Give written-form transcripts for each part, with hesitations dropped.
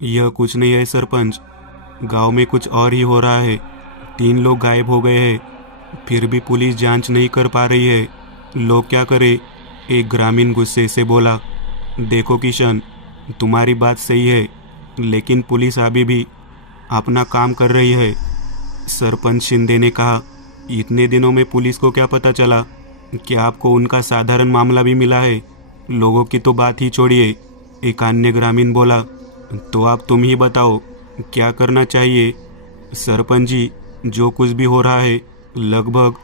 यह कुछ नहीं है सरपंच, गांव में कुछ और ही हो रहा है। 3 लोग गायब हो गए हैं, फिर भी पुलिस जांच नहीं कर पा रही है। लोग क्या करे? एक ग्रामीण गुस्से से बोला। देखो किशन, तुम्हारी बात सही है, लेकिन पुलिस अभी भी अपना काम कर रही है। सरपंच शिंदे ने कहा। इतने दिनों में पुलिस को क्या पता चला? क्या आपको उनका साधारण मामला भी मिला है? लोगों की तो बात ही छोड़िए, एक अन्य ग्रामीण बोला। तो आप तुम ही बताओ, क्या करना चाहिए? सरपंच जी, जो कुछ भी हो रहा है लगभग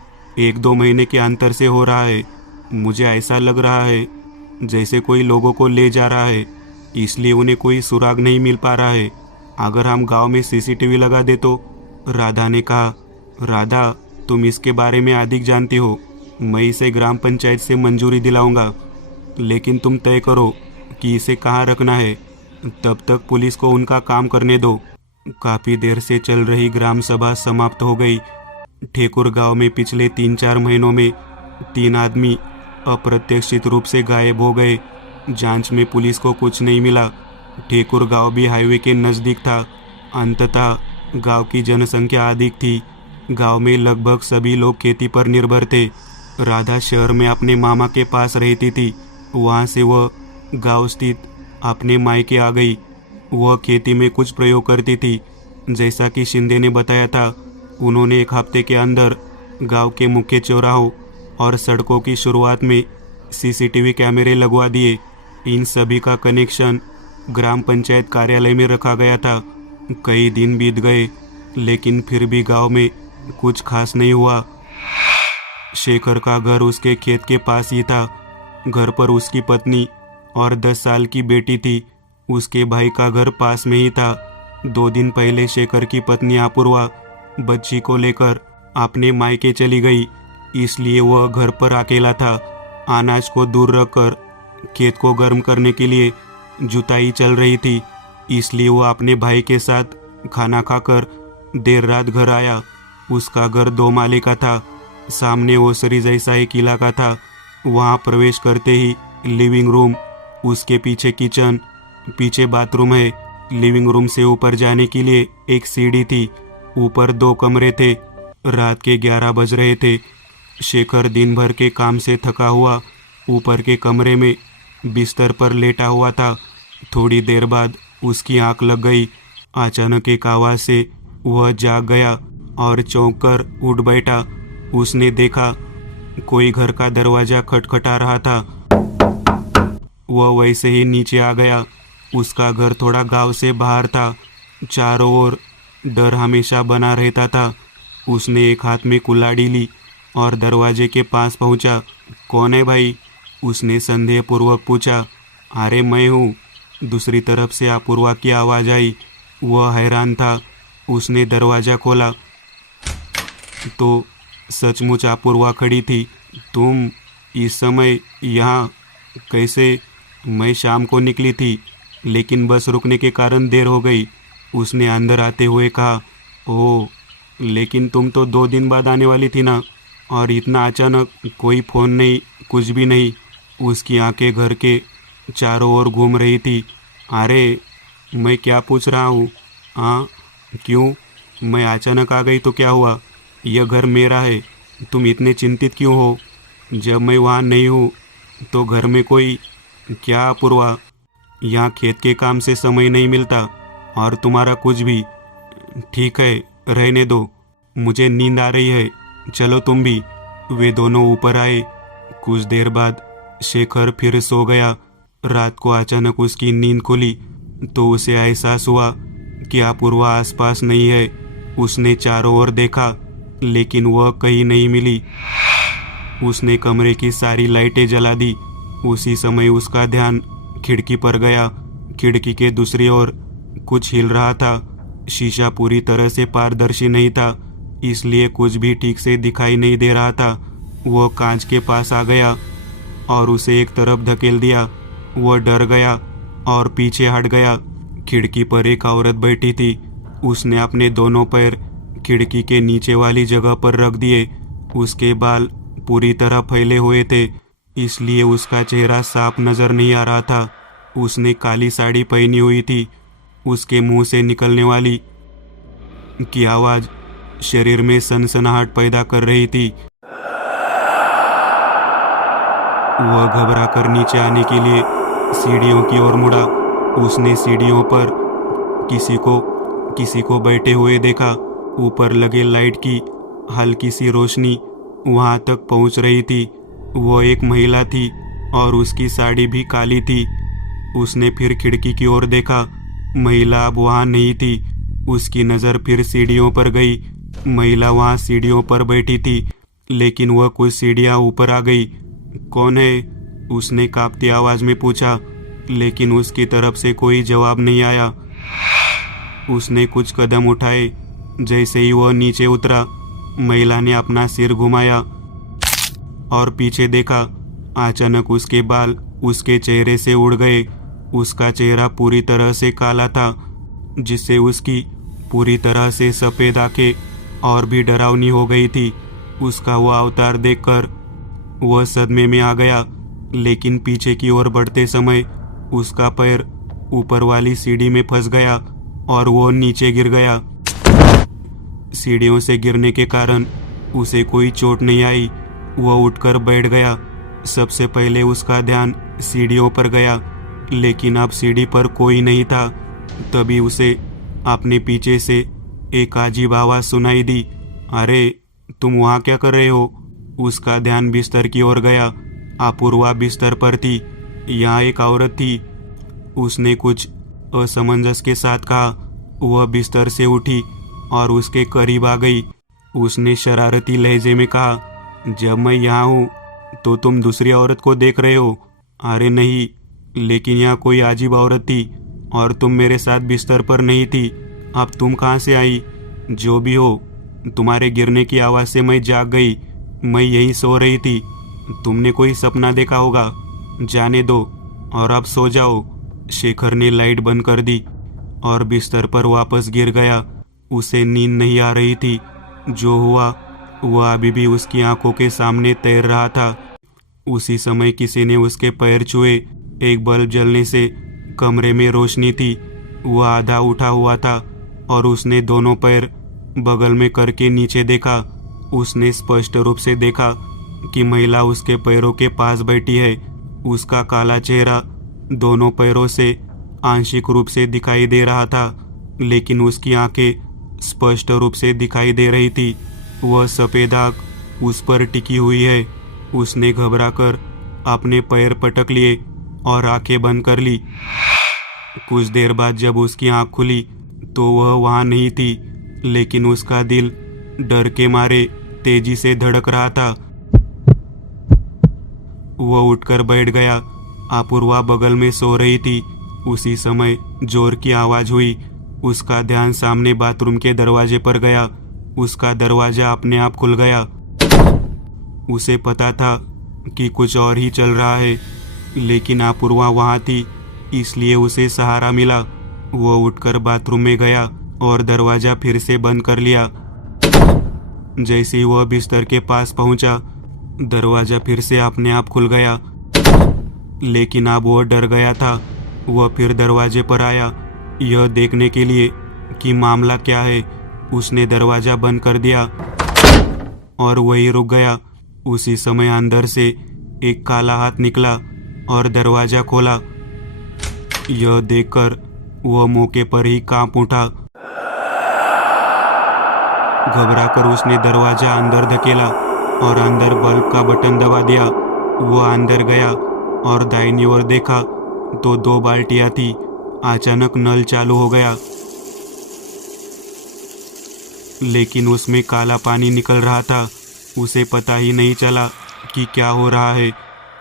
1-2 महीने के अंतर से हो रहा है। मुझे ऐसा लग रहा है जैसे कोई लोगों को ले जा रहा है, इसलिए उन्हें कोई सुराग नहीं मिल पा रहा है। अगर हम गांव में सीसीटीवी लगा दे तो? राधा ने कहा। राधा, तुम इसके बारे में अधिक जानती हो। मैं इसे ग्राम पंचायत से मंजूरी दिलाऊंगा, लेकिन तुम तय करो कि इसे कहाँ रखना है। तब तक पुलिस को उनका काम करने दो। काफी देर से चल रही ग्राम सभा समाप्त हो गई। ठेकुर गांव में पिछले 3-4 महीनों में 3 आदमी अप्रत्याशित रूप से गायब हो गए। जांच में पुलिस को कुछ नहीं मिला। ठेकुर गांव भी हाईवे के नज़दीक था। अंततः गांव की जनसंख्या अधिक थी। गांव में लगभग सभी लोग खेती पर निर्भर थे। राधा शहर में अपने मामा के पास रहती थी। वहां से वह गांव स्थित अपने मायके आ गई। वह खेती में कुछ प्रयोग करती थी। जैसा कि शिंदे ने बताया था, उन्होंने 1 हफ्ते के अंदर गांव के मुख्य चौराहों और सड़कों की शुरुआत में सीसीटीवी कैमरे लगवा दिए। इन सभी का कनेक्शन ग्राम पंचायत कार्यालय में रखा गया था। कई दिन बीत गए, लेकिन फिर भी गांव में कुछ खास नहीं हुआ। शेखर का घर उसके खेत के पास ही था। घर पर उसकी पत्नी और 10 साल की बेटी थी। उसके भाई का घर पास में ही था। 2 दिन पहले शेखर की पत्नी अपूर्वा बच्ची को लेकर अपने मायके चली गई, इसलिए वह घर पर अकेला था। अनाज को दूर रखकर खेत को गर्म करने के लिए जुताई चल रही थी, इसलिए वह अपने भाई के साथ खाना खाकर देर रात घर आया। उसका घर 2 माले का था। सामने ओसरी जैसा एक इलाका था। वहां प्रवेश करते ही लिविंग रूम, उसके पीछे किचन, पीछे बाथरूम है। लिविंग रूम से ऊपर जाने के लिए एक सीढ़ी थी। ऊपर 2 कमरे थे। रात के 11 बज रहे थे। शेखर दिन भर के काम से थका हुआ ऊपर के कमरे में बिस्तर पर लेटा हुआ था। थोड़ी देर बाद उसकी आंख लग गई। अचानक एक आवाज से वह जाग गया और चौंक कर उठ बैठा। उसने देखा कोई घर का दरवाजा खटखटा रहा था। वह वैसे ही नीचे आ गया। उसका घर थोड़ा गांव से बाहर था। चारों ओर डर हमेशा बना रहता था। उसने एक हाथ में कुल्हाड़ी ली और दरवाजे के पास पहुंचा। कौन है भाई? उसने संदेहपूर्वक पूछा। अरे मैं हूँ, दूसरी तरफ से अपूर्वा की आवाज़ आई। वह हैरान था। उसने दरवाज़ा खोला तो सचमुच अपूर्वा खड़ी थी। तुम इस समय यहाँ कैसे? मैं शाम को निकली थी, लेकिन बस रुकने के कारण देर हो गई, उसने अंदर आते हुए कहा। ओह, लेकिन तुम तो 2 दिन बाद आने वाली थी ना, और इतना अचानक? कोई फ़ोन नहीं, कुछ भी नहीं। उसकी आंखें घर के चारों ओर घूम रही थी। अरे, मैं क्या पूछ रहा हूँ? हाँ, क्यों? मैं अचानक आ गई तो क्या हुआ? यह घर मेरा है, तुम इतने चिंतित क्यों हो? जब मैं वहाँ नहीं हूँ तो घर में कोई? क्या अपूर्वा, यहाँ खेत के काम से समय नहीं मिलता और तुम्हारा कुछ भी? ठीक है, रहने दो, मुझे नींद आ रही है, चलो तुम भी। वे दोनों ऊपर आए। कुछ देर बाद शेखर फिर सो गया। रात को अचानक उसकी नींद खुली तो उसे एहसास हुआ कि अपूर्वा आसपास नहीं है। उसने चारों ओर देखा, लेकिन वह कहीं नहीं मिली। उसने कमरे की सारी लाइटें जला दी। उसी समय उसका ध्यान खिड़की पर गया। खिड़की के दूसरी ओर कुछ हिल रहा था। शीशा पूरी तरह से पारदर्शी नहीं था, इसलिए कुछ भी ठीक से दिखाई नहीं दे रहा था। वह कांच के पास आ गया और उसे एक तरफ धकेल दिया। वह डर गया और पीछे हट गया। खिड़की पर एक औरत बैठी थी। उसने अपने दोनों पैर खिड़की के नीचे वाली जगह पर रख दिए। उसके बाल पूरी तरह फैले हुए थे, इसलिए उसका चेहरा साफ नजर नहीं आ रहा था। उसने काली साड़ी पहनी हुई थी। उसके मुंह से निकलने वाली की आवाज़ शरीर में सनसनाहट पैदा कर रही थी। वह घबरा कर नीचे आने के लिए सीढ़ियों की ओर मुड़ा। उसने सीढ़ियों पर किसी को बैठे हुए देखा। ऊपर लगे लाइट की हल्की सी रोशनी वहां तक पहुंच रही थी। वह एक महिला थी और उसकी साड़ी भी काली थी। उसने फिर खिड़की की ओर देखा। महिला अब वहां नहीं थी। उसकी नज़र फिर सीढ़ियों पर गई। महिला वहां सीढ़ियों पर बैठी थी, लेकिन वह कुछ सीढ़ियां ऊपर आ गई। कौन है? उसने कांपती आवाज में पूछा, लेकिन उसकी तरफ से कोई जवाब नहीं आया। उसने कुछ कदम उठाए। जैसे ही वह नीचे उतरा, महिला ने अपना सिर घुमाया और पीछे देखा। अचानक उसके बाल उसके चेहरे से उड़ गए। उसका चेहरा पूरी तरह से काला था, जिससे उसकी पूरी तरह से सफ़ेद आंखें और भी डरावनी हो गई थी। उसका वह अवतार देखकर वह सदमे में आ गया, लेकिन पीछे की ओर बढ़ते समय उसका पैर ऊपर वाली सीढ़ी में फंस गया और वो नीचे गिर गया। सीढ़ियों से गिरने के कारण उसे कोई चोट नहीं आई। वह उठकर बैठ गया। सबसे पहले उसका ध्यान सीढ़ियों पर गया, लेकिन अब सीढ़ी पर कोई नहीं था। तभी उसे अपने पीछे से एक अजीब आवाज़ सुनाई दी। अरे, तुम वहाँ क्या कर रहे हो? उसका ध्यान बिस्तर की ओर गया। अपूर्वा बिस्तर पर थी। यहाँ एक औरत थी। उसने कुछ असमंजस के साथ कहा। वह बिस्तर से उठी और उसके करीब आ गई। उसने शरारती लहजे में कहा, जब मैं यहाँ हूँ तो तुम दूसरी औरत को देख रहे हो? अरे नहीं, लेकिन यहाँ कोई अजीब औरत थी और तुम मेरे साथ बिस्तर पर नहीं थी। अब तुम कहाँ से आई? जो भी हो, तुम्हारे गिरने की आवाज़ से मैं जाग गई। मैं यहीं सो रही थी। तुमने कोई सपना देखा होगा। जाने दो और अब सो जाओ। शेखर ने लाइट बंद कर दी और बिस्तर पर वापस गिर गया। उसे नींद नहीं आ रही थी। जो हुआ वह अभी भी उसकी आंखों के सामने तैर रहा था। उसी समय किसी ने उसके पैर छुए। एक बल्ब जलने से कमरे में रोशनी थी। वह आधा उठा हुआ था और उसने दोनों पैर बगल में करके नीचे देखा। उसने स्पष्ट रूप से देखा कि महिला उसके पैरों के पास बैठी है। उसका काला चेहरा दोनों पैरों से आंशिक रूप से दिखाई दे रहा था, लेकिन उसकी आंखें स्पष्ट रूप से दिखाई दे रही थी। वह सफ़ेद आंख उस पर टिकी हुई है। उसने घबराकर अपने पैर पटक लिए और आंखें बंद कर ली। कुछ देर बाद जब उसकी आंख खुली तो वह वहां नहीं थी, लेकिन उसका दिल डर के मारे तेजी से धड़क रहा था। वह उठकर बैठ गया। अपूर्वा बगल में सो रही थी। उसी समय जोर की आवाज हुई। उसका ध्यान सामने बाथरूम के दरवाजे पर गया। उसका दरवाजा अपने आप खुल गया। उसे पता था कि कुछ और ही चल रहा है, लेकिन अपूर्वा वहां थी, इसलिए उसे सहारा मिला। वह उठकर बाथरूम में गया और दरवाजा फिर से बंद कर लिया। जैसे ही वह बिस्तर के पास पहुंचा, दरवाजा फिर से अपने आप खुल गया, लेकिन अब वह डर गया था। वह फिर दरवाजे पर आया, यह देखने के लिए कि मामला क्या है। उसने दरवाजा बंद कर दिया और वहीं रुक गया। उसी समय अंदर से एक काला हाथ निकला और दरवाजा खोला। यह देखकर वह मौके पर ही कांप उठा। घबराकर उसने दरवाजा अंदर धकेला और अंदर बल्ब का बटन दबा दिया। वह अंदर गया और दाहिनी ओर देखा तो 2 बाल्टियां थी। अचानक नल चालू हो गया, लेकिन उसमें काला पानी निकल रहा था। उसे पता ही नहीं चला कि क्या हो रहा है।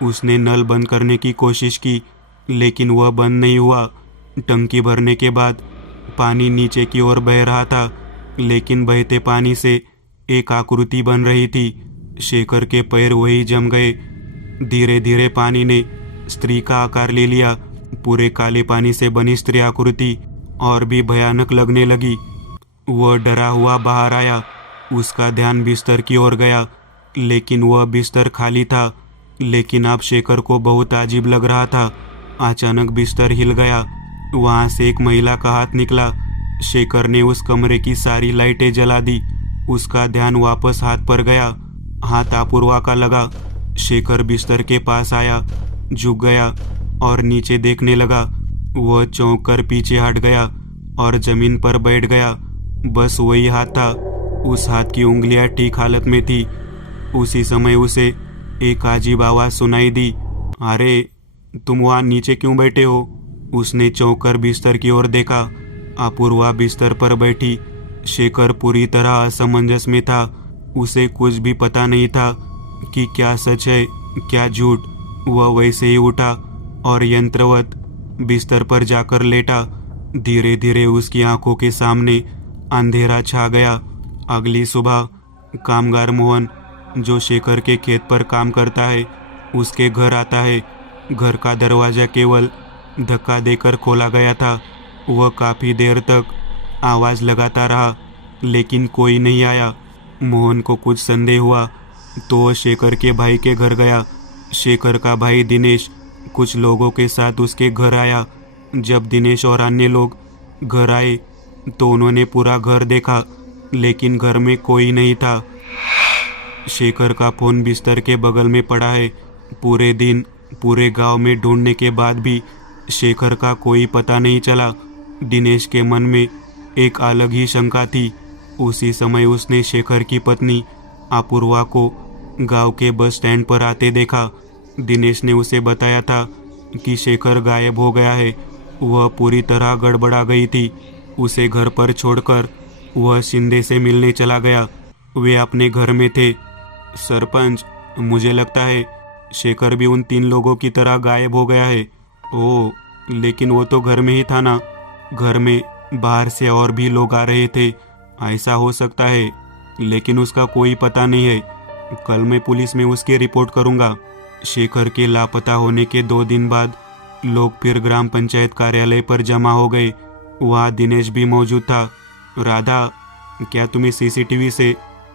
उसने नल बंद करने की कोशिश की, लेकिन वह बंद नहीं हुआ। टंकी भरने के बाद पानी नीचे की ओर बह रहा था, लेकिन बहते पानी से एक आकृति बन रही थी। शेखर के पैर वही जम गए। धीरे धीरे पानी ने स्त्री का आकार ले लिया। पूरे काले पानी से बनी स्त्री आकृति और भी भयानक लगने लगी। वह डरा हुआ बाहर आया। उसका ध्यान बिस्तर की ओर गया, लेकिन वह बिस्तर खाली था। लेकिन अब शेखर को बहुत अजीब लग रहा था। अचानक बिस्तर हिल गया वहां से एक महिला का हाथ निकला। शेखर ने उस कमरे की सारी लाइटें जला दी। उसका ध्यान वापस हाथ पर गया। हाथ अपूर्वा का लगा। शेखर बिस्तर के पास आया, झुक गया और नीचे देखने लगा। वह चौंक कर पीछे हट गया और जमीन पर बैठ गया। बस वही हाथ था। उस हाथ की उंगलियां ठीक हालत में थी। उसी समय उसे एक अजीब आवाज सुनाई दी। अरे, तुम वहां नीचे क्यों बैठे हो? उसने चौंक कर बिस्तर की ओर देखा। अपूर्वा बिस्तर पर बैठी। शेखर पूरी तरह असमंजस में था। उसे कुछ भी पता नहीं था कि क्या सच है क्या झूठ। वह वैसे ही उठा और यंत्रवत बिस्तर पर जाकर लेटा। धीरे धीरे उसकी आंखों के सामने अंधेरा छा गया। अगली सुबह कामगार मोहन, जो शेखर के खेत पर काम करता है, उसके घर आता है। घर का दरवाजा केवल धक्का देकर खोला गया था। वह काफी देर तक आवाज लगाता रहा, लेकिन कोई नहीं आया। मोहन को कुछ संदेह हुआ तो वह शेखर के भाई के घर गया। शेखर का भाई दिनेश कुछ लोगों के साथ उसके घर आया। जब दिनेश और अन्य लोग घर आए तो उन्होंने पूरा घर देखा, लेकिन घर में कोई नहीं था। शेखर का फोन बिस्तर के बगल में पड़ा है। पूरे दिन पूरे गांव में ढूंढने के बाद भी शेखर का कोई पता नहीं चला। दिनेश के मन में एक अलग ही शंका थी। उसी समय उसने शेखर की पत्नी अपूर्वा को गांव के बस स्टैंड पर आते देखा। दिनेश ने उसे बताया था कि शेखर गायब हो गया है। वह पूरी तरह गड़बड़ा गई थी। उसे घर पर छोड़कर वह शिंदे से मिलने चला गया। वे अपने घर में थे। सरपंच, मुझे लगता है शेखर भी उन 3 लोगों की तरह गायब हो गया है। ओह, लेकिन वो तो घर में ही था ना। घर में बाहर से और भी लोग आ रहे थे। ऐसा हो सकता है, लेकिन उसका कोई पता नहीं है। कल मैं पुलिस में उसकी रिपोर्ट करूंगा। शेखर के लापता होने के 2 दिन बाद लोग फिर ग्राम पंचायत कार्यालय पर जमा हो गए। वहाँ दिनेश भी मौजूद था। राधा, क्या तुम्हें सीसीटीवी से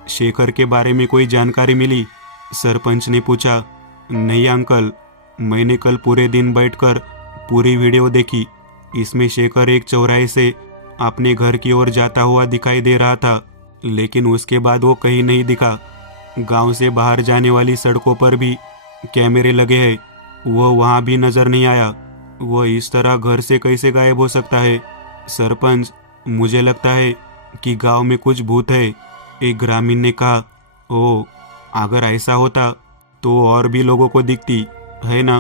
शेखर के बारे में कोई जानकारी मिली? सरपंच ने पूछा। नहीं अंकल, मैंने कल पूरे दिन बैठकर पूरी वीडियो देखी। इसमें शेखर एक चौराहे से अपने घर की ओर जाता हुआ दिखाई दे रहा था, लेकिन उसके बाद वो कहीं नहीं दिखा। गांव से बाहर जाने वाली सड़कों पर भी कैमरे लगे हैं, वो वहां भी नजर नहीं आया। वह इस तरह घर से कैसे गायब हो सकता है? सरपंच, मुझे लगता है कि गांव में कुछ भूत है, एक ग्रामीण ने कहा। ओह, अगर ऐसा होता तो और भी लोगों को दिखती है ना।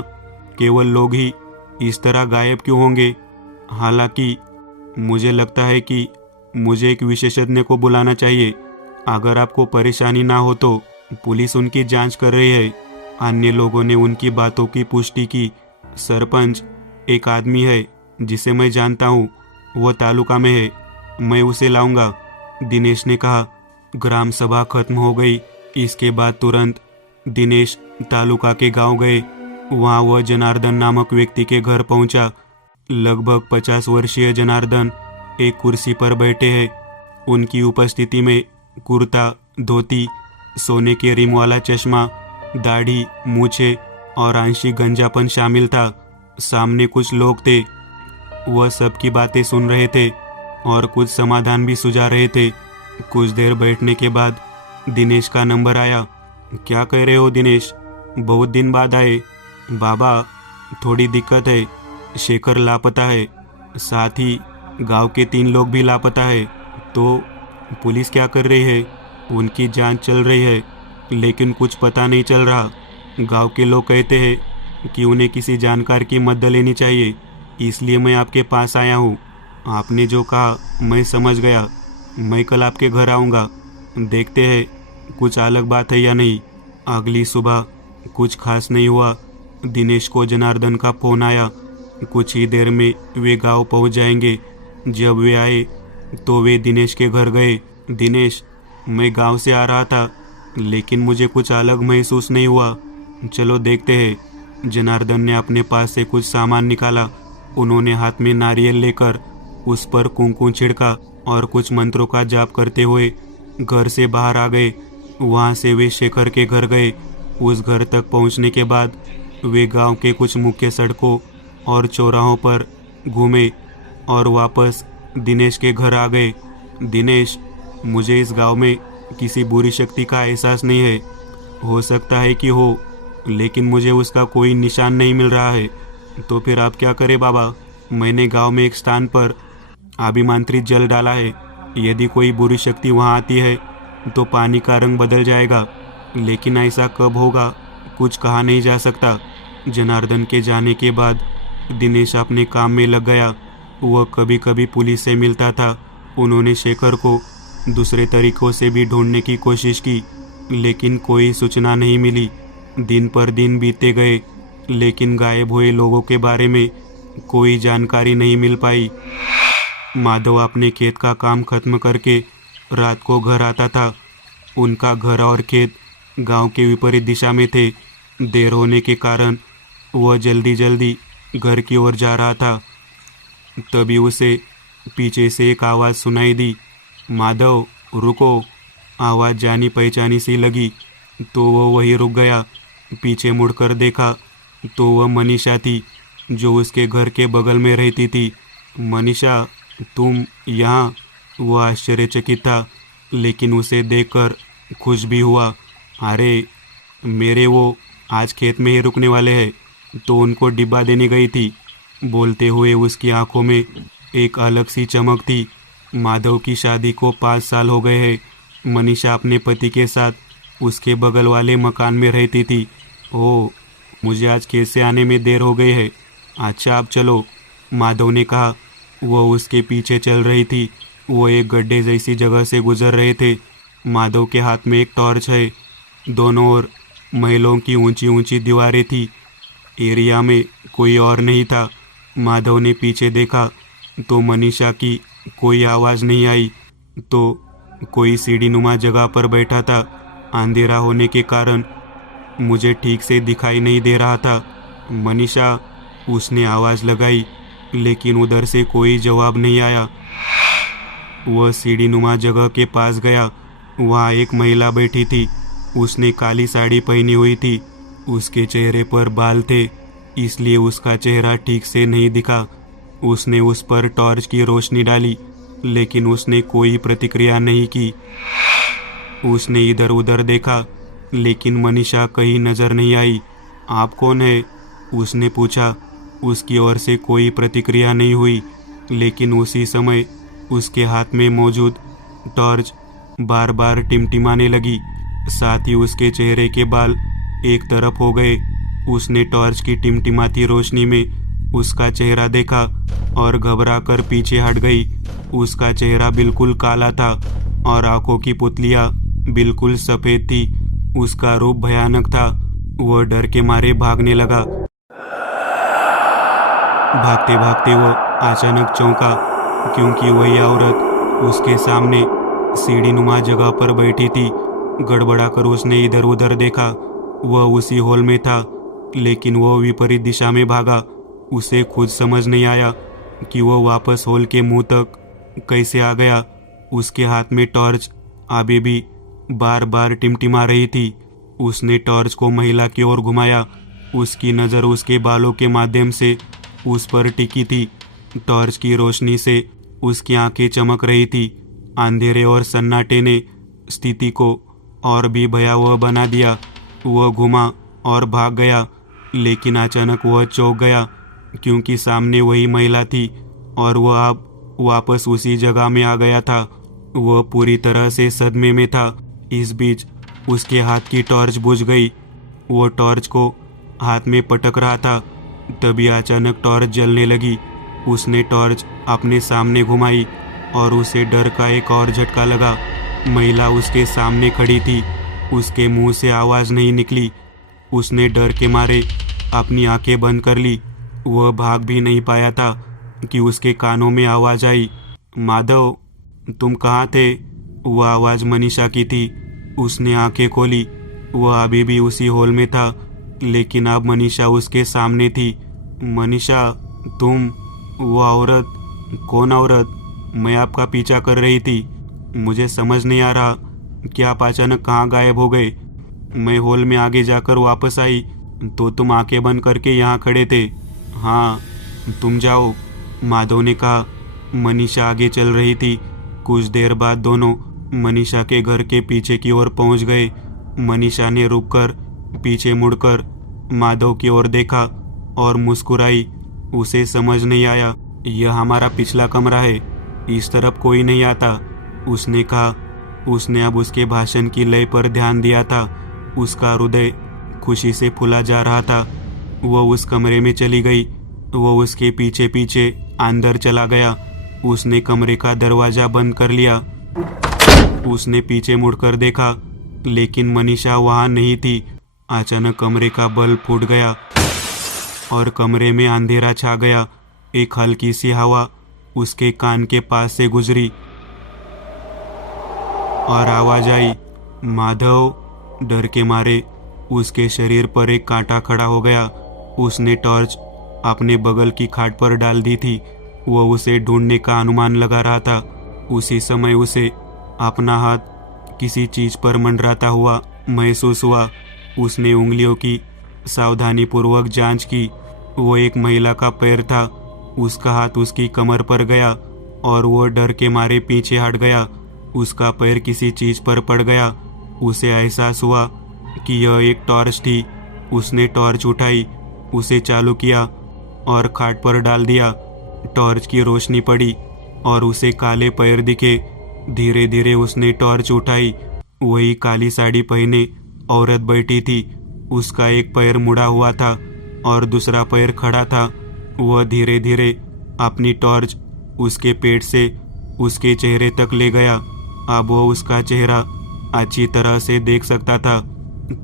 केवल लोग ही इस तरह गायब क्यों होंगे? हालांकि मुझे लगता है कि मुझे एक विशेषज्ञ को बुलाना चाहिए। अगर आपको परेशानी ना हो तो पुलिस उनकी जांच कर रही है। अन्य लोगों ने उनकी बातों की पुष्टि की। सरपंच, एक आदमी है जिसे मैं जानता हूँ, वह तालुका में है, मैं उसे लाऊंगा, दिनेश ने कहा। ग्राम सभा खत्म हो गई। इसके बाद तुरंत दिनेश तालुका के गांव गए। वहां वह जनार्दन नामक व्यक्ति के घर पहुंचा। लगभग 50 वर्षीय जनार्दन एक कुर्सी पर बैठे हैं। उनकी उपस्थिति में कुर्ता, धोती, सोने के रिम वाला चश्मा, दाढ़ी, मूछें और आंशिक गंजापन शामिल था। सामने कुछ लोग थे। वह सबकी बातें सुन रहे थे और कुछ समाधान भी सुझा रहे थे। कुछ देर बैठने के बाद दिनेश का नंबर आया। क्या कह रहे हो दिनेश? बहुत दिन बाद आए। बाबा, थोड़ी दिक्कत है। शेखर लापता है, साथ ही गांव के 3 लोग भी लापता है। तो पुलिस क्या कर रही है? उनकी जांच चल रही है, लेकिन कुछ पता नहीं चल रहा। गांव के लोग कहते हैं कि उन्हें किसी जानकार की मदद लेनी चाहिए, इसलिए मैं आपके पास आया हूँ। आपने जो कहा मैं समझ गया। मैं कल आपके घर आऊँगा। देखते हैं कुछ अलग बात है या नहीं। अगली सुबह कुछ खास नहीं हुआ। दिनेश को जनार्दन का फोन आया। कुछ ही देर में वे गांव पहुंच जाएंगे। जब वे आए तो वे दिनेश के घर गए। दिनेश, मैं गांव से आ रहा था, लेकिन मुझे कुछ अलग महसूस नहीं हुआ। चलो देखते हैं। जनार्दन ने अपने पास से कुछ सामान निकाला। उन्होंने हाथ में नारियल लेकर उस पर कुंकुम छिड़का और कुछ मंत्रों का जाप करते हुए घर से बाहर आ गए। वहां से वे शेखर के घर गए। उस घर तक पहुंचने के बाद वे गांव के कुछ मुख्य सड़कों और चौराहों पर घूमे और वापस दिनेश के घर आ गए। दिनेश, मुझे इस गांव में किसी बुरी शक्ति का एहसास नहीं है। हो सकता है कि हो, लेकिन मुझे उसका कोई निशान नहीं मिल रहा है। तो फिर आप क्या करें बाबा? मैंने गांव में एक स्थान पर अभिमंत्रित जल डाला है। यदि कोई बुरी शक्ति वहां आती है तो पानी का रंग बदल जाएगा, लेकिन ऐसा कब होगा कुछ कहा नहीं जा सकता। जनार्दन के जाने के बाद दिनेश अपने काम में लग गया। वह कभी कभी पुलिस से मिलता था। उन्होंने शेखर को दूसरे तरीकों से भी ढूंढने की कोशिश की, लेकिन कोई सूचना नहीं मिली। दिन पर दिन बीते गए, लेकिन गायब हुए लोगों के बारे में कोई जानकारी नहीं मिल पाई। माधव अपने खेत का काम खत्म करके रात को घर आता था। उनका घर और खेत गांव के विपरीत दिशा में थे। देर होने के कारण वह जल्दी जल्दी घर की ओर जा रहा था। तभी उसे पीछे से एक आवाज़ सुनाई दी, माधव रुको। आवाज़ जानी पहचानी सी लगी तो वह वहीं रुक गया। पीछे मुड़कर देखा तो वह मनीषा थी, जो उसके घर के बगल में रहती थी। मनीषा, तुम यहाँ? वह आश्चर्यचकित था, लेकिन उसे देखकर खुश भी हुआ। अरे मेरे वो आज खेत में ही रुकने वाले हैं, तो उनको डिब्बा देने गई थी। बोलते हुए उसकी आंखों में एक अलग सी चमक थी। माधव की शादी को 5 साल हो गए हैं। मनीषा अपने पति के साथ उसके बगल वाले मकान में रहती थी। ओह, मुझे आज खेत से आने में देर हो गई है। अच्छा अब चलो, माधव ने कहा। वह उसके पीछे चल रही थी। वो एक गड्ढे जैसी जगह से गुजर रहे थे। माधव के हाथ में एक टॉर्च है। दोनों ओर महलों की ऊंची ऊंची दीवारें थी। एरिया में कोई और नहीं था। माधव ने पीछे देखा तो मनीषा की कोई आवाज़ नहीं आई। तो कोई सीढ़ीनुमा जगह पर बैठा था। अंधेरा होने के कारण मुझे ठीक से दिखाई नहीं दे रहा था। मनीषा, उसने आवाज़ लगाई, लेकिन उधर से कोई जवाब नहीं आया। वह सीढ़ीनुमा जगह के पास गया। वहाँ एक महिला बैठी थी। उसने काली साड़ी पहनी हुई थी। उसके चेहरे पर बाल थे, इसलिए उसका चेहरा ठीक से नहीं दिखा। उसने उस पर टॉर्च की रोशनी डाली, लेकिन उसने कोई प्रतिक्रिया नहीं की। उसने इधर उधर देखा, लेकिन मनीषा कहीं नजर नहीं आई। आप कौन है? उसने पूछा। उसकी ओर से कोई प्रतिक्रिया नहीं हुई, लेकिन उसी समय उसके हाथ में मौजूद टॉर्च बार बार टिमटिमाने लगी। साथ ही उसके चेहरे के बाल एक तरफ हो गए। उसने टॉर्च की टिमटिमाती रोशनी में उसका चेहरा देखा और घबरा कर पीछे हट गई। उसका चेहरा बिल्कुल काला था और आंखों की पुतलियां बिल्कुल सफ़ेद थी। उसका रूप भयानक था। वह डर के मारे भागने लगा। भागते भागते वह अचानक चौंका, क्योंकि वही औरत उसके सामने सीढ़ीनुमा जगह पर बैठी थी। गड़बड़ाकर उसने इधर उधर देखा। वह उसी हॉल में था, लेकिन वह विपरीत दिशा में भागा। उसे खुद समझ नहीं आया कि वह वापस हॉल के मुंह तक कैसे आ गया। उसके हाथ में टॉर्च अभी भी बार बार टिमटिमा रही थी। उसने टॉर्च को महिला की ओर घुमाया। उसकी नज़र उसके बालों के माध्यम से उस पर टिकी थी। टॉर्च की रोशनी से उसकी आंखें चमक रही थी। अंधेरे और सन्नाटे ने स्थिति को और भी भयावह बना दिया। वह घुमा और भाग गया, लेकिन अचानक वह चौंक गया, क्योंकि सामने वही महिला थी और वह अब वापस उसी जगह में आ गया था। वह पूरी तरह से सदमे में था। इस बीच उसके हाथ की टॉर्च बुझ गई। वो टॉर्च को हाथ में पटक रहा था, तभी अचानक टॉर्च जलने लगी। उसने टॉर्च अपने सामने घुमाई और उसे डर का एक और झटका लगा। महिला उसके सामने खड़ी थी। उसके मुंह से आवाज़ नहीं निकली। उसने डर के मारे अपनी आंखें बंद कर ली। वह भाग भी नहीं पाया था कि उसके कानों में आवाज़ आई, माधव तुम कहाँ थे? वह आवाज़ मनीषा की थी। उसने आंखें खोली। वह अभी भी उसी हॉल में था, लेकिन अब मनीषा उसके सामने थी। मनीषा, तुम? वो औरत? कौन औरत? मैं आपका पीछा कर रही थी। मुझे समझ नहीं आ रहा कि आप अचानक कहाँ गायब हो गए। मैं हॉल में आगे जाकर वापस आई तो तुम आंखें बंद करके यहाँ खड़े थे। हाँ, तुम जाओ, माधव ने कहा। मनीषा आगे चल रही थी। कुछ देर बाद दोनों मनीषा के घर के पीछे की ओर पहुंच गए। मनीषा ने रुककर पीछे मुड़कर माधव की ओर देखा और मुस्कुराई। उसे समझ नहीं आया, यह हमारा पिछला कमरा है, इस तरफ कोई नहीं आता, उसने कहा। उसने अब उसके भाषण की लय पर ध्यान दिया था। उसका हृदय खुशी से फूला जा रहा था। वह उस कमरे में चली गई। वो उसके पीछे पीछे अंदर चला गया। उसने कमरे का दरवाजा बंद कर लिया। उसने पीछे मुड़कर देखा, लेकिन मनीषा वहां नहीं थी। अचानक कमरे का बल्ब फूट गया और कमरे में अंधेरा छा गया। एक हल्की सी हवा उसके कान के पास से गुजरी और आवाज आई, माधव। डर के मारे उसके शरीर पर एक कांटा खड़ा हो गया। उसने टॉर्च अपने बगल की खाट पर डाल दी थी। वह उसे ढूंढने का अनुमान लगा रहा था। उसी समय उसे अपना हाथ किसी चीज पर मंडराता हुआ महसूस हुआ। उसने उंगलियों की सावधानीपूर्वक जांच की। वो एक महिला का पैर था। उसका हाथ उसकी कमर पर गया और वो डर के मारे पीछे हट गया। उसका पैर किसी चीज पर पड़ गया। उसे एहसास हुआ कि यह एक टॉर्च थी। उसने टॉर्च उठाई, उसे चालू किया और खाट पर डाल दिया। टॉर्च की रोशनी पड़ी और उसे काले पैर दिखे। धीरे धीरे उसने टॉर्च उठाई। वही काली साड़ी पहने औरत बैठी थी। उसका एक पैर मुड़ा हुआ था और दूसरा पैर खड़ा था। वह धीरे धीरे अपनी टॉर्च उसके पेट से उसके चेहरे तक ले गया। अब वह उसका चेहरा अच्छी तरह से देख सकता था।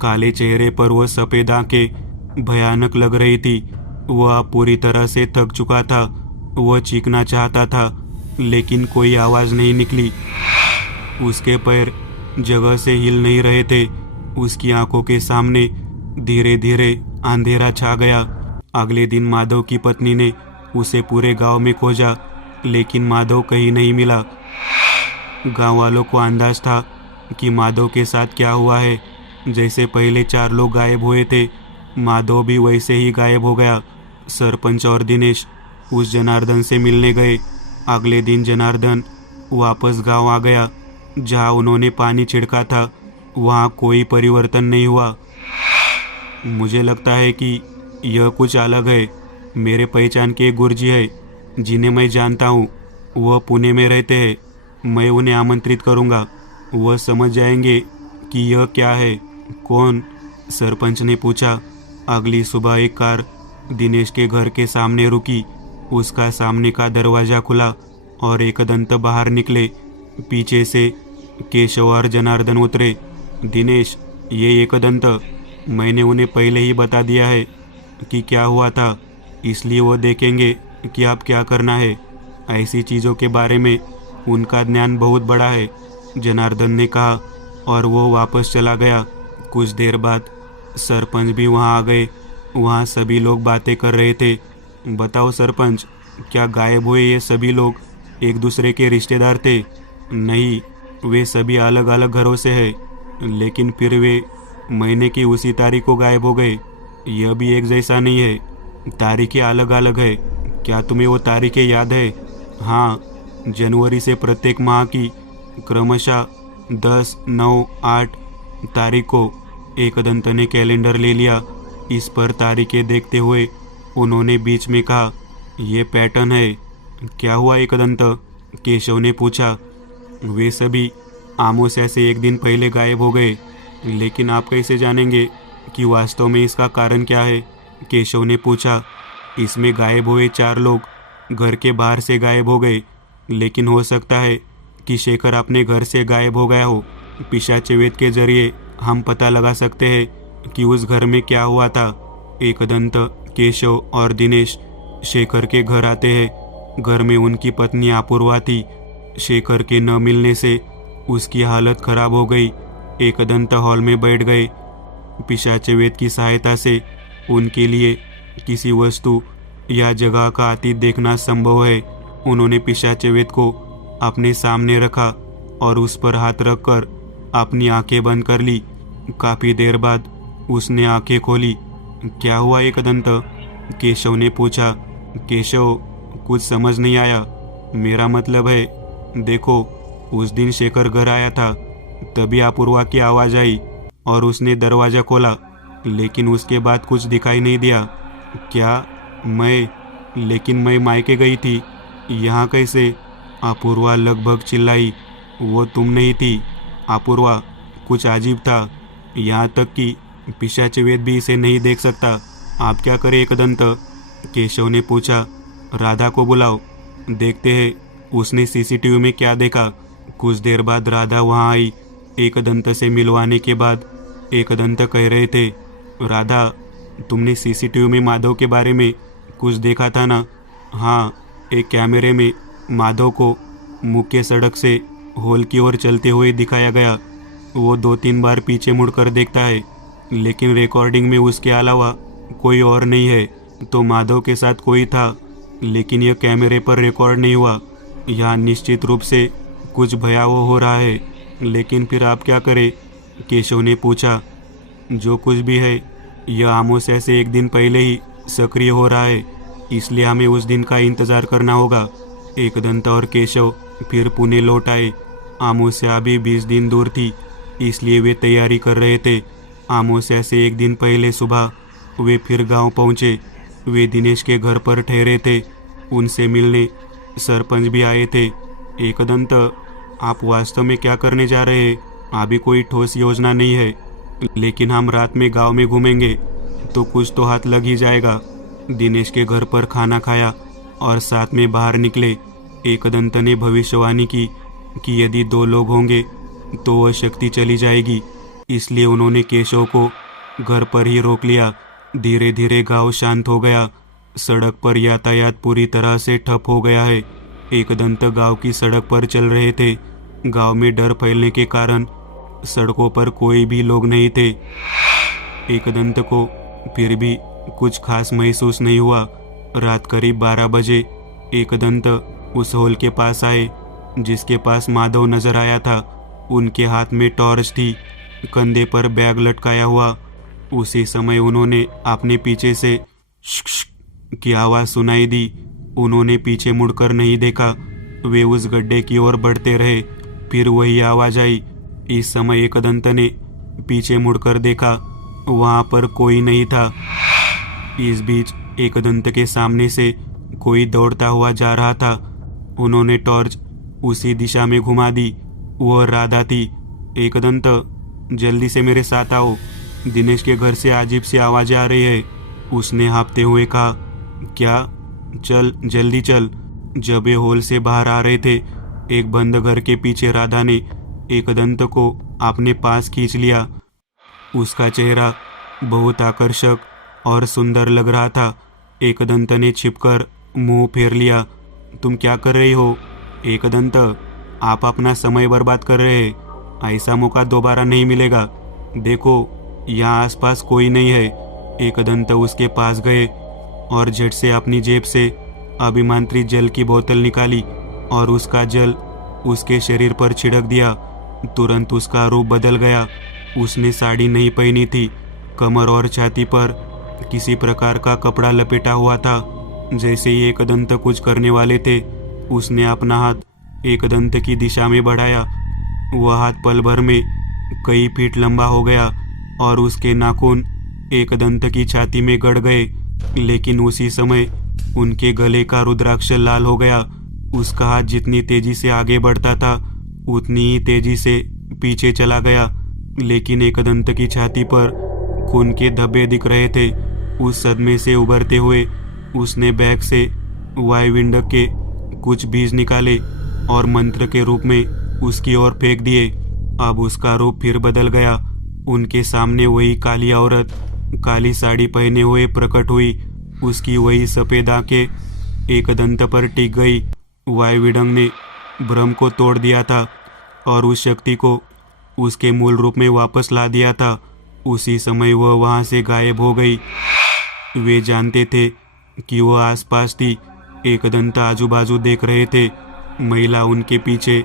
काले चेहरे पर वह सफ़ेद आंखें भयानक लग रही थी। वह पूरी तरह से थक चुका था। वह चीखना चाहता था, लेकिन कोई आवाज़ नहीं निकली। उसके पैर जगह से हिल नहीं रहे थे। उसकी आंखों के सामने धीरे धीरे अंधेरा छा गया। अगले दिन माधव की पत्नी ने उसे पूरे गांव में खोजा, लेकिन माधव कहीं नहीं मिला। गांव वालों को अंदाज था कि माधव के साथ क्या हुआ है। जैसे पहले 4 लोग गायब हुए थे, माधव भी वैसे ही गायब हो गया। सरपंच और दिनेश उस जनार्दन से मिलने गए। अगले दिन जनार्दन वापस गांव आ गया। जहां उन्होंने पानी छिड़का था, वहां कोई परिवर्तन नहीं हुआ। मुझे लगता है कि यह कुछ अलग है। मेरे पहचान के एक गुरुजी है जिन्हें मैं जानता हूँ। वह पुणे में रहते हैं। मैं उन्हें आमंत्रित करूँगा। वह समझ जाएंगे कि यह क्या है। कौन? सरपंच ने पूछा। अगली सुबह एक कार दिनेश के घर के सामने रुकी। उसका सामने का दरवाज़ा खुला और एक दंत बाहर निकले। पीछे से केशव और जनार्दन उतरे। दिनेश, ये एक दंत, मैंने उन्हें पहले ही बता दिया है कि क्या हुआ था, इसलिए वो देखेंगे कि आप क्या करना है। ऐसी चीज़ों के बारे में उनका ज्ञान बहुत बड़ा है, जनार्दन ने कहा और वो वापस चला गया। कुछ देर बाद सरपंच भी वहाँ आ गए। वहाँ सभी लोग बातें कर रहे थे। बताओ सरपंच, क्या गायब हुए ये सभी लोग एक दूसरे के रिश्तेदार थे? नहीं, वे सभी अलग अलग घरों से हैं, लेकिन फिर वे महीने की उसी तारीख को गायब हो गए। यह भी एक जैसा नहीं है, तारीखें अलग अलग है। क्या तुम्हें वो तारीखें याद है? हाँ, जनवरी से प्रत्येक माह की क्रमशः 10, 9, 8 तारीख को। एक दंत ने कैलेंडर ले लिया। इस पर तारीखें देखते हुए उन्होंने बीच में कहा, यह पैटर्न है। क्या हुआ एक दंत? केशव ने पूछा। वे सभी अमावस्या से एक दिन पहले गायब हो गए, लेकिन आप कैसे जानेंगे कि वास्तव में इसका कारण क्या है? केशव ने पूछा। इसमें गायब हुए 4 लोग घर के बाहर से गायब हो गए, लेकिन हो सकता है कि शेखर अपने घर से गायब हो गया हो। पिशाच वेद के जरिए हम पता लगा सकते हैं कि उस घर में क्या हुआ था। एक दंत, केशव और दिनेश शेखर के घर आते हैं। घर में उनकी पत्नी अपूर्वा थी। शेखर के न मिलने से उसकी हालत खराब हो गई। एक दंत हॉल में बैठ गए। पिशाच वेद की सहायता से उनके लिए किसी वस्तु या जगह का अतीत देखना संभव है। उन्होंने पिशाच वेद को अपने सामने रखा और उस पर हाथ रखकर अपनी आंखें बंद कर ली। काफी देर बाद उसने आंखें खोली। क्या हुआ एक दंत? केशव ने पूछा। केशव, कुछ समझ नहीं आया। मेरा मतलब है, देखो, उस दिन शेखर घर आया था, तभी अपूर्वा की आवाज़ आई और उसने दरवाज़ा खोला, लेकिन उसके बाद कुछ दिखाई नहीं दिया। क्या? लेकिन मैं मायके गई थी, यहाँ कैसे? अपूर्वा लगभग चिल्लाई। वो तुम नहीं थी अपूर्वा, कुछ अजीब था, यहाँ तक कि पिशाचवेद भी इसे नहीं देख सकता। आप क्या करें एकदंत? केशव ने पूछा। राधा को बुलाओ, देखते हैं उसने सीसीटीवी में क्या देखा। कुछ देर बाद राधा वहाँ आई। एकदंत से मिलवाने के बाद एकदंत कह रहे थे, राधा, तुमने सीसीटीवी में माधव के बारे में कुछ देखा था ना? हाँ, एक कैमरे में माधव को मुख्य सड़क से हॉल की ओर चलते हुए दिखाया गया। वो 2-3 बार पीछे मुड़कर देखता है, लेकिन रिकॉर्डिंग में उसके अलावा कोई और नहीं है। तो माधव के साथ कोई था, लेकिन यह कैमरे पर रिकॉर्ड नहीं हुआ। यहाँ निश्चित रूप से कुछ भयावह हो रहा है, लेकिन फिर आप क्या करें? केशव ने पूछा। जो कुछ भी है, यह अमावस्या से एक दिन पहले ही सक्रिय हो रहा है, इसलिए हमें उस दिन का इंतज़ार करना होगा। एकदंत और केशव फिर पुणे लौट आए। अमावस्या अभी 20 दिन दूर थी, इसलिए वे तैयारी कर रहे थे। अमावस्या से एक दिन पहले सुबह वे फिर गांव पहुंचे। वे दिनेश के घर पर ठहरे थे। उनसे मिलने सरपंच भी आए थे। एकदंत, आप वास्तव में क्या करने जा रहे हैं? अभी कोई ठोस योजना नहीं है, लेकिन हम रात में गांव में घूमेंगे तो कुछ तो हाथ लग ही जाएगा। दिनेश के घर पर खाना खाया और साथ में बाहर निकले। एकदंत ने भविष्यवाणी की कि यदि 2 लोग होंगे तो वह शक्ति चली जाएगी, इसलिए उन्होंने केशव को घर पर ही रोक लिया। धीरे धीरे गांव शांत हो गया। सड़क पर यातायात पूरी तरह से ठप हो गया है। एकदंत गांव की सड़क पर चल रहे थे। गांव में डर फैलने के कारण सड़कों पर कोई भी लोग नहीं थे। एकदंत को फिर भी कुछ खास महसूस नहीं हुआ। रात करीब 12 बजे एकदंत उस हॉल के पास आए जिसके पास माधव नजर आया था। उनके हाथ में टॉर्च थी, कंधे पर बैग लटकाया हुआ। उसी समय उन्होंने अपने पीछे से श्क श्क की आवाज़ सुनाई दी। उन्होंने पीछे मुड़कर नहीं देखा। वे उस गड्ढे की ओर बढ़ते रहे। फिर वही आवाज़ आई। इस समय एकदंत ने पीछे मुड़कर देखा, वहाँ पर कोई नहीं था। इस बीच एकदंत के सामने से कोई दौड़ता हुआ जा रहा था। उन्होंने टॉर्च उसी दिशा में घुमा दी। वह राधा थी। एकदंत, जल्दी से मेरे साथ आओ, दिनेश के घर से अजीब सी आवाज़ें आ रही है, उसने हाँफते हुए कहा। क्या? चल, जल्दी चल। जब वे हॉल से बाहर आ रहे थे, एक बंद घर के पीछे राधा ने एकदंत को अपने पास खींच लिया। उसका चेहरा बहुत आकर्षक और सुंदर लग रहा था। एकदंत ने छिपकर मुंह फेर लिया। तुम क्या कर रही हो? एकदंत, आप अपना समय बर्बाद कर रहे हैं। ऐसा मौका दोबारा नहीं मिलेगा। देखो, यहाँ आसपास कोई नहीं है। एकदंत उसके पास गए और झट से अपनी जेब से अभिमंत्रित जल की बोतल निकाली और उसका जल उसके शरीर पर छिड़क दिया। तुरंत उसका रूप बदल गया। उसने साड़ी नहीं पहनी थी। कमर और छाती पर किसी प्रकार का कपड़ा लपेटा हुआ था। जैसे ही एकदंत कुछ करने वाले थे, उसने अपना हाथ एकदंत की दिशा में बढ़ाया। वह हाथ पल भर में कई फीट लंबा हो गया और उसके नाखून एकदंत की छाती में गड़ गए। लेकिन उसी समय उनके गले का रुद्राक्ष लाल हो गया। उसका हाथ जितनी तेजी से आगे बढ़ता था, उतनी ही तेजी से पीछे चला गया। लेकिन एकदंत की छाती पर खून के धब्बे दिख रहे थे। उस सदमे से उभरते हुए उसने बैग से वायुविंड के कुछ बीज निकाले और मंत्र के रूप में उसकी ओर फेंक दिए। अब उसका रूप फिर बदल गया। उनके सामने वही काली औरत काली साड़ी पहने हुए प्रकट हुई। उसकी वही सफ़ेद आंखें एकदंत पर टिक गई। वायुविडंग ने भ्रम को तोड़ दिया था और उस शक्ति को उसके मूल रूप में वापस ला दिया था। उसी समय वह वहां से गायब हो गई। वे जानते थे कि वह आसपास थी। एकदंत आजू बाजू देख रहे थे। महिला उनके पीछे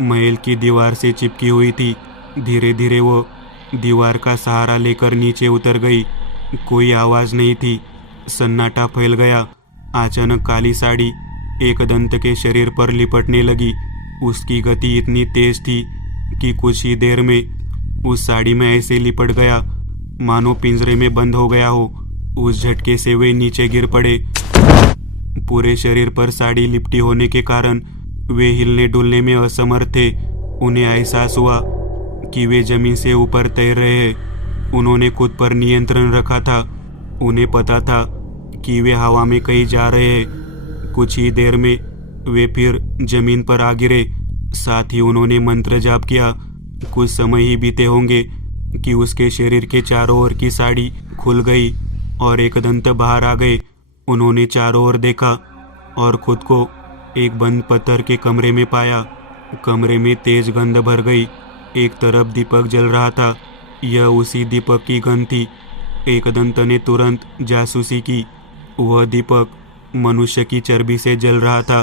महल की दीवार से चिपकी हुई थी। धीरे धीरे वो दीवार का सहारा लेकर नीचे उतर गई। कोई आवाज़ नहीं थी। सन्नाटा फैल गया। अचानक काली साड़ी एकदंत के शरीर पर लिपटने लगी। उसकी गति इतनी तेज थी कि कुछ ही देर में उस साड़ी में ऐसे लिपट गया मानो पिंजरे में बंद हो गया हो। उस झटके से वे नीचे गिर पड़े। पूरे शरीर पर साड़ी लिपटी होने के कारण वे हिलने डुलने में असमर्थ थे। उन्हें एहसास हुआ कि वे जमीन से ऊपर तैर रहे हैं। उन्होंने खुद पर नियंत्रण रखा था। उन्हें पता था कि वे हवा में कहीं जा रहे हैं। कुछ ही देर में वे फिर जमीन पर आ गिरे। साथ ही उन्होंने मंत्र जाप किया। कुछ समय ही बीते होंगे कि उसके शरीर के चारों ओर की साड़ी खुल गई और एकदंत बाहर आ गए। उन्होंने चारों ओर देखा और खुद को एक बंद पत्थर के कमरे में पाया। कमरे में तेज गंध भर गई। एक तरफ दीपक जल रहा था। यह उसी दीपक की गंध थी। एकदंत ने तुरंत जासूसी की। वह दीपक मनुष्य की चर्बी से जल रहा था।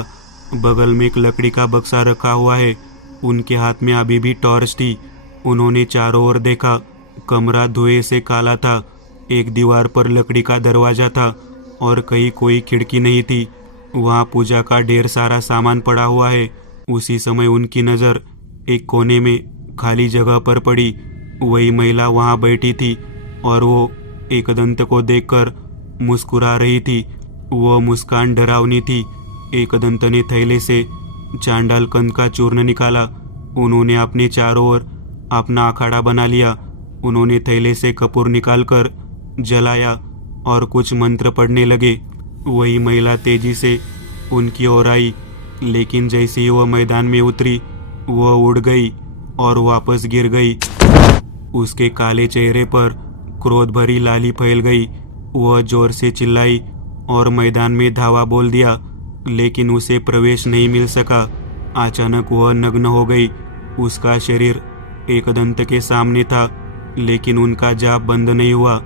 बगल में एक लकड़ी का बक्सा रखा हुआ है। उनके हाथ में अभी भी टॉर्च थी। उन्होंने चारों ओर देखा। कमरा धुएं से काला था। एक दीवार पर लकड़ी का दरवाजा था और कहीं कोई खिड़की नहीं थी। वहाँ पूजा का ढेर सारा सामान पड़ा हुआ है। उसी समय उनकी नज़र एक कोने में खाली जगह पर पड़ी। वही महिला वहाँ बैठी थी और वो एकदंत को देखकर मुस्कुरा रही थी। वह मुस्कान डरावनी थी। एकदंत ने थैले से चांडाल कंद का चूर्ण निकाला। उन्होंने अपने चारों ओर अपना अखाड़ा बना लिया। उन्होंने थैले से कपूर निकालकर जलाया और कुछ मंत्र पढ़ने लगे। वही महिला तेजी से उनकी ओर आई, लेकिन जैसे ही वह मैदान में उतरी वह उड़ गई और वापस गिर गई। उसके काले चेहरे पर क्रोध भरी लाली फैल गई। वह जोर से चिल्लाई और मैदान में धावा बोल दिया, लेकिन उसे प्रवेश नहीं मिल सका। अचानक वह नग्न हो गई। उसका शरीर एकदंत के सामने था, लेकिन उनका जाप बंद नहीं हुआ।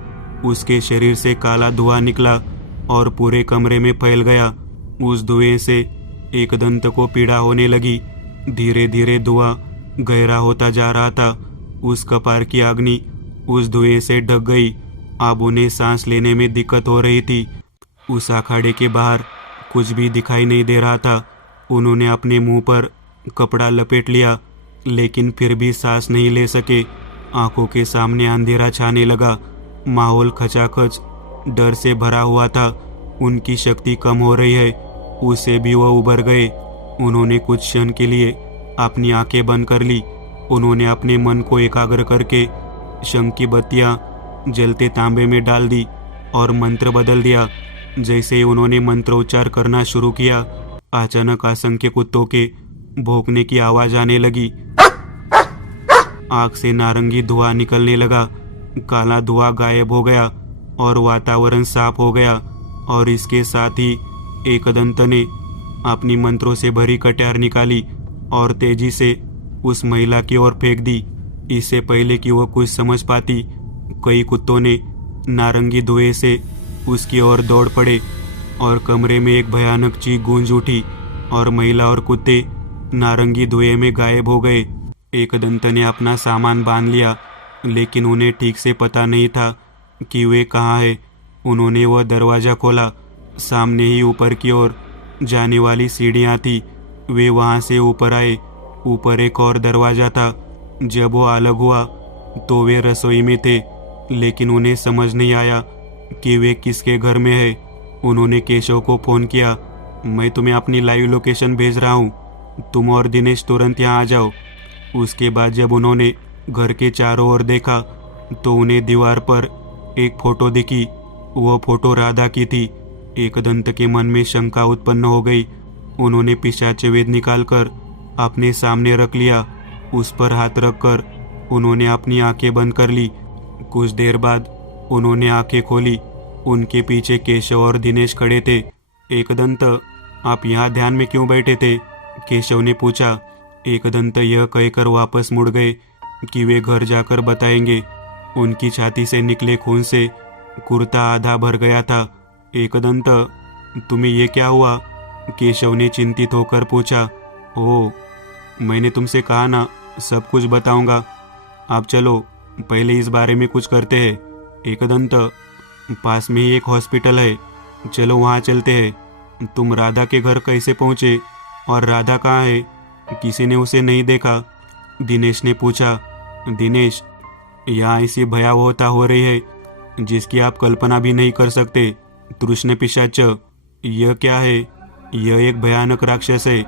उसके शरीर से काला धुआं निकला और पूरे कमरे में फैल गया। उस धुएं से एकदंत को पीड़ा होने लगी। धीरे धीरे धुआं गहरा होता जा रहा था। उस कपार की अग्नि उस धुएं से ढक गई। अब उन्हें सांस लेने में दिक्कत हो रही थी। उस अखाड़े के बाहर कुछ भी दिखाई नहीं दे रहा था। उन्होंने अपने मुंह पर कपड़ा लपेट लिया, लेकिन फिर भी सांस नहीं ले सके। आंखों के सामने अंधेरा छाने लगा। माहौल खचाखच डर से भरा हुआ था। उनकी शक्ति कम हो रही है। उससे भी वह उबर गए। उन्होंने कुछ क्षण के लिए अपनी आंखें बंद कर ली। उन्होंने अपने मन को एकाग्र करके शंख की बत्तियां जलते तांबे में डाल दी और मंत्र बदल दिया। जैसे ही उन्होंने मंत्रोच्चार करना शुरू किया, अचानक असंख्य कुत्तों के भौंकने की आवाज आने लगी। आग से नारंगी धुआं निकलने लगा। काला धुआं गायब हो गया और वातावरण साफ हो गया। और इसके साथ ही एकदंत ने अपनी मंत्रों से भरी कट्यार निकाली और तेजी से उस महिला की ओर फेंक दी। इससे पहले कि वह कुछ समझ पाती, कई कुत्तों ने नारंगी धुएं से उसकी ओर दौड़ पड़े और कमरे में एक भयानक चीख गूंज उठी और महिला और कुत्ते नारंगी धुएं में गायब हो गए। एकदंत ने अपना सामान बांध लिया, लेकिन उन्हें ठीक से पता नहीं था कि वे कहाँ हैं। उन्होंने वह दरवाज़ा खोला। सामने ही ऊपर की ओर जाने वाली सीढ़ियाँ थी। वे वहाँ से ऊपर आए। ऊपर एक और दरवाज़ा था। जब वो अलग हुआ तो वे रसोई में थे, लेकिन उन्हें समझ नहीं आया कि वे किसके घर में है। उन्होंने केशव को फ़ोन किया, मैं तुम्हें अपनी लाइव लोकेशन भेज रहा हूँ, तुम और दिनेश तुरंत यहाँ आ जाओ। उसके बाद जब उन्होंने घर के चारों ओर देखा तो उन्हें दीवार पर एक फ़ोटो दिखी। वह फ़ोटो राधा की थी। एकदंत के मन में शंका उत्पन्न हो गई। उन्होंने पिशाच वेद निकालकर अपने सामने रख लिया। उस पर हाथ रखकर उन्होंने अपनी आंखें बंद कर ली। कुछ देर बाद उन्होंने आंखें खोली। उनके पीछे केशव और दिनेश खड़े थे। एकदंत, आप यहाँ ध्यान में क्यों बैठे थे? केशव ने पूछा। एकदंत यह कहकर वापस मुड़ गए कि वे घर जाकर बताएंगे। उनकी छाती से निकले खून से कुर्ता आधा भर गया था। एकदंत, तुम्हें ये क्या हुआ? केशव ने चिंतित होकर पूछा। ओह, मैंने तुमसे कहा ना, सब कुछ बताऊंगा। आप चलो, पहले इस बारे में कुछ करते हैं। एकदंत, पास में ही एक हॉस्पिटल है, चलो वहाँ चलते हैं। तुम राधा के घर कैसे पहुँचे और राधा कहाँ है? किसी ने उसे नहीं देखा? दिनेश ने पूछा। दिनेश, यहाँ ऐसी भयावहता हो रही है जिसकी आप कल्पना भी नहीं कर सकते। तृष्ण पिशाच, यह क्या है? यह एक भयानक राक्षस है।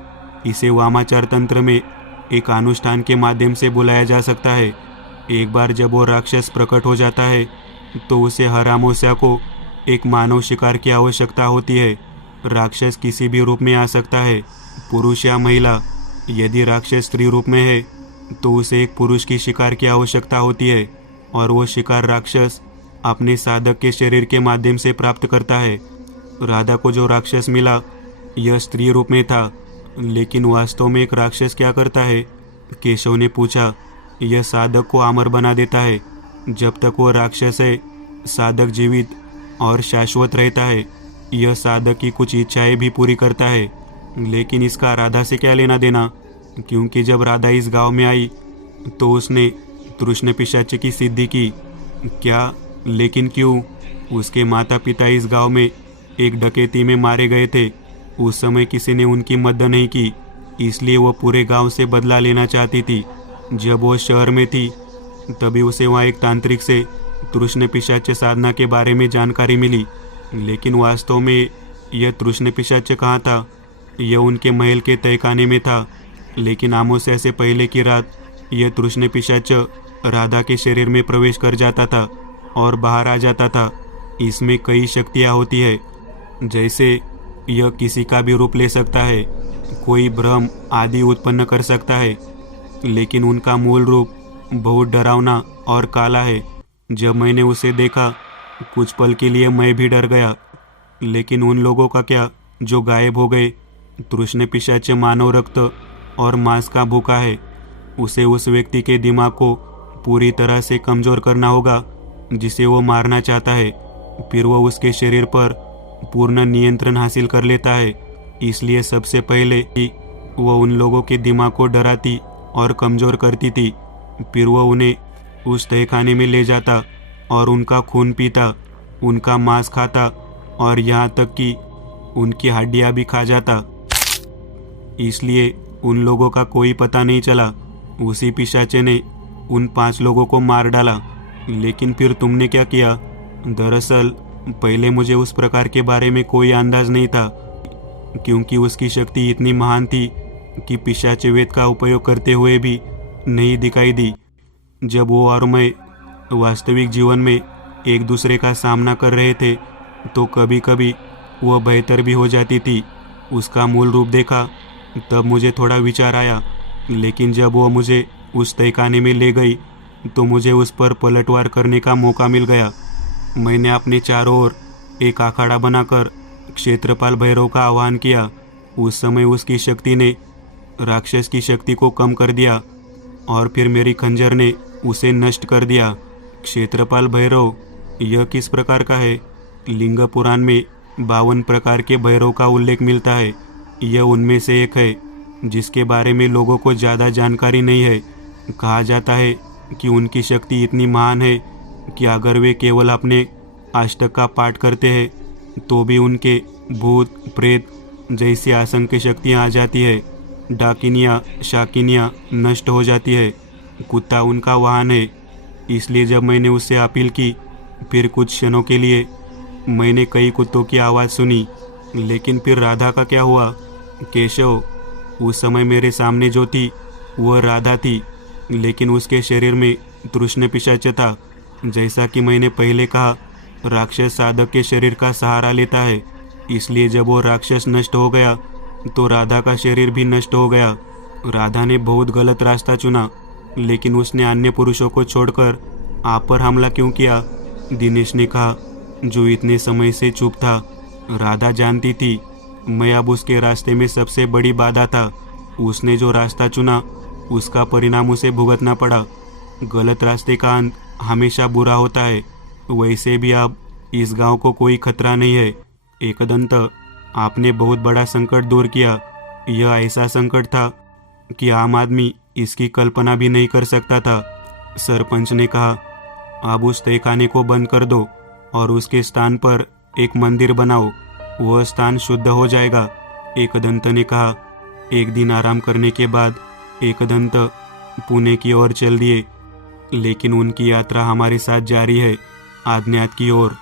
इसे वामाचार तंत्र में एक अनुष्ठान के माध्यम से बुलाया जा सकता है। एक बार जब वो राक्षस प्रकट हो जाता है तो उसे हर अमावस्या को एक मानव शिकार की आवश्यकता होती है। राक्षस किसी भी रूप में आ सकता है, पुरुष या महिला। यदि राक्षस स्त्री रूप में है तो उसे एक पुरुष की शिकार की आवश्यकता होती है और वो शिकार राक्षस अपने साधक के शरीर के माध्यम से प्राप्त करता है। राधा को जो राक्षस मिला यह स्त्री रूप में था, लेकिन वास्तव में एक राक्षस क्या करता है? केशव ने पूछा। यह साधक को अमर बना देता है। जब तक वो राक्षस है, साधक जीवित और शाश्वत रहता है। यह साधक की कुछ इच्छाएं भी पूरी करता है, लेकिन इसका राधा से क्या लेना देना? क्योंकि जब राधा इस गांव में आई तो उसने तृष्ण पिशाच की सिद्धि की। क्या? लेकिन क्यों? उसके माता पिता इस गांव में एक डकैती में मारे गए थे। उस समय किसी ने उनकी मदद नहीं की, इसलिए वो पूरे गांव से बदला लेना चाहती थी। जब वो शहर में थी तभी उसे वहाँ एक तांत्रिक से तृष्ण पिशाच साधना के बारे में जानकारी मिली, लेकिन वास्तव में यह तृष्ण पिशाच कहाँ था? यह उनके महल के तहखाने में था। लेकिन अमावस्या से पहले की रात यह तृष्ण पिशाच राधा के शरीर में प्रवेश कर जाता था और बाहर आ जाता था। इसमें कई शक्तियाँ होती है, जैसे यह किसी का भी रूप ले सकता है, कोई भ्रम आदि उत्पन्न कर सकता है, लेकिन उनका मूल रूप बहुत डरावना और काला है। जब मैंने उसे देखा कुछ पल के लिए मैं भी डर गया। लेकिन उन लोगों का क्या जो गायब हो गए? तृष्ण पिशाच मानव रक्त और मांस का भूखा है। उसे उस व्यक्ति के दिमाग को पूरी तरह से कमज़ोर करना होगा जिसे वो मारना चाहता है। फिर वो उसके शरीर पर पूर्ण नियंत्रण हासिल कर लेता है। इसलिए सबसे पहले ही वो उन लोगों के दिमाग को डराती और कमज़ोर करती थी। फिर वो उन्हें उस तहखाने में ले जाता और उनका खून पीता, उनका मांस खाता और यहाँ तक कि उनकी हड्डियाँ भी खा जाता। इसलिए उन लोगों का कोई पता नहीं चला। उसी पिशाचे ने उन 5 लोगों को मार डाला। लेकिन फिर तुमने क्या किया? दरअसल पहले मुझे उस प्रकार के बारे में कोई अंदाज नहीं था, क्योंकि उसकी शक्ति इतनी महान थी कि पिशाच वेद का उपयोग करते हुए भी नहीं दिखाई दी। जब वो और मैं वास्तविक जीवन में एक दूसरे का सामना कर रहे थे तो कभी कभी वह बेहतर भी हो जाती थी। उसका मूल रूप देखा तब मुझे थोड़ा विचार आया, लेकिन जब वो मुझे उस तहखाने में ले गई तो मुझे उस पर पलटवार करने का मौका मिल गया। मैंने अपने चारों ओर एक अखाड़ा बनाकर क्षेत्रपाल भैरव का आह्वान किया। उस समय उसकी शक्ति ने राक्षस की शक्ति को कम कर दिया और फिर मेरी खंजर ने उसे नष्ट कर दिया। क्षेत्रपाल भैरव यह किस प्रकार का है? लिंग पुराण में 52 प्रकार के भैरव का उल्लेख मिलता है। यह उनमें से एक है जिसके बारे में लोगों को ज़्यादा जानकारी नहीं है। कहा जाता है कि उनकी शक्ति इतनी महान है कि अगर वे केवल अपने अष्टक का पाठ करते हैं तो भी उनके भूत प्रेत जैसी असंख्य शक्तियाँ आ जाती है। डाकिनियाँ शाकिनियाँ नष्ट हो जाती है। कुत्ता उनका वाहन है। इसलिए जब मैंने उससे अपील की, फिर कुछ क्षणों के लिए मैंने कई कुत्तों की आवाज़ सुनी। लेकिन फिर राधा का क्या हुआ? केशव, उस समय मेरे सामने जो थी वह राधा थी, लेकिन उसके शरीर में तृष्ण पिशाच था। जैसा कि मैंने पहले कहा, राक्षस साधक के शरीर का सहारा लेता है। इसलिए जब वो राक्षस नष्ट हो गया तो राधा का शरीर भी नष्ट हो गया। राधा ने बहुत गलत रास्ता चुना, लेकिन उसने अन्य पुरुषों को छोड़कर आप पर हमला क्यों किया? दिनेश ने कहा, जो इतने समय से चुप था। राधा जानती थी मैं अब उसके रास्ते में सबसे बड़ी बाधा था। उसने जो रास्ता चुना उसका परिणाम उसे भुगतना पड़ा। गलत रास्ते का अंत हमेशा बुरा होता है। वैसे भी अब इस गांव को कोई खतरा नहीं है। एकदंत, आपने बहुत बड़ा संकट दूर किया। यह ऐसा संकट था कि आम आदमी इसकी कल्पना भी नहीं कर सकता था। सरपंच ने कहा, अब उस तहखाने को बंद कर दो और उसके स्थान पर एक मंदिर बनाओ। वह स्थान शुद्ध हो जाएगा, एकदंत ने कहा। एक दिन आराम करने के बाद एकदंत पुणे की ओर चल दिए, लेकिन उनकी यात्रा हमारे साथ जारी है, आज्ञात की ओर।